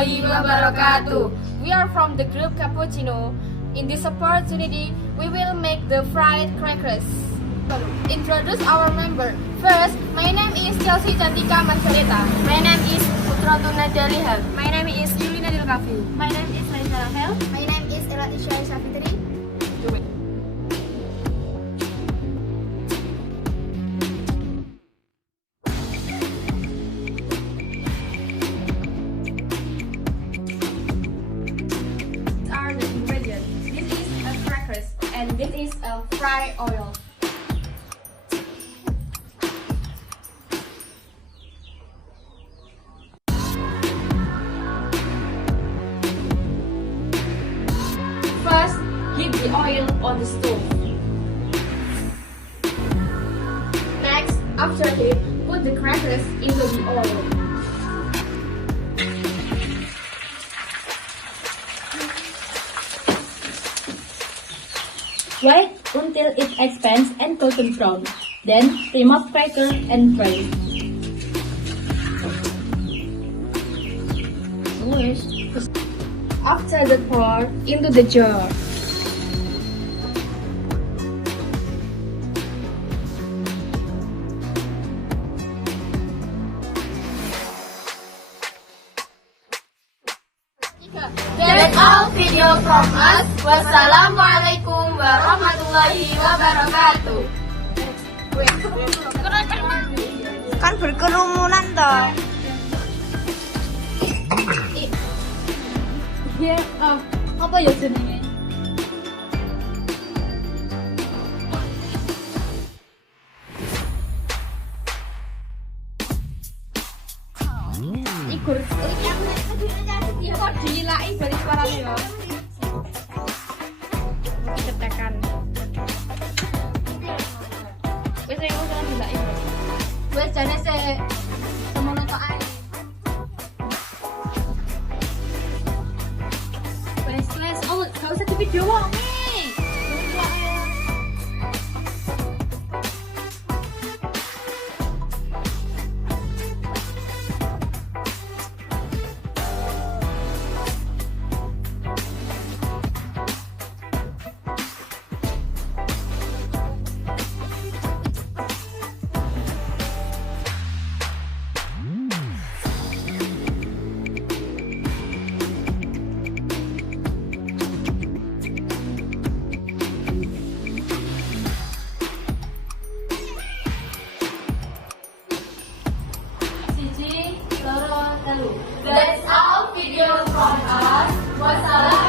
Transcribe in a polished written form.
warahmatullahi wabarakatuh. We are from the group Cappuccino. In this opportunity, we will make the fried crackers. Introduce our member. First, my name is Chelsea-Cantika Margaretha. My name is Quthrotun Liha. My name is Yuli Kafi. My name is Raisya Rachel. My name is Elok Shafitri. Are the ingredients. This is a crackers and this is a fried oil. First, heat the oil on the stove. Next, after heat, put the crackers into the oil. Wait until it expands and golden brown. Then remove cracker and fry. After that, pour into the jar. That's all video from us. Wassalamualaikum warahmatullahi wabarakatuh. Kan berkerumunan toh. Iya, apa ya jenenge? Ikur, iya kok dilai balik suaranya ya. Kita tekan. Wes yang udah dilai. Wes jane se semono tok ae. Wes, oh, gak usah di video nih. That's all video from us. Wassalamualaikum.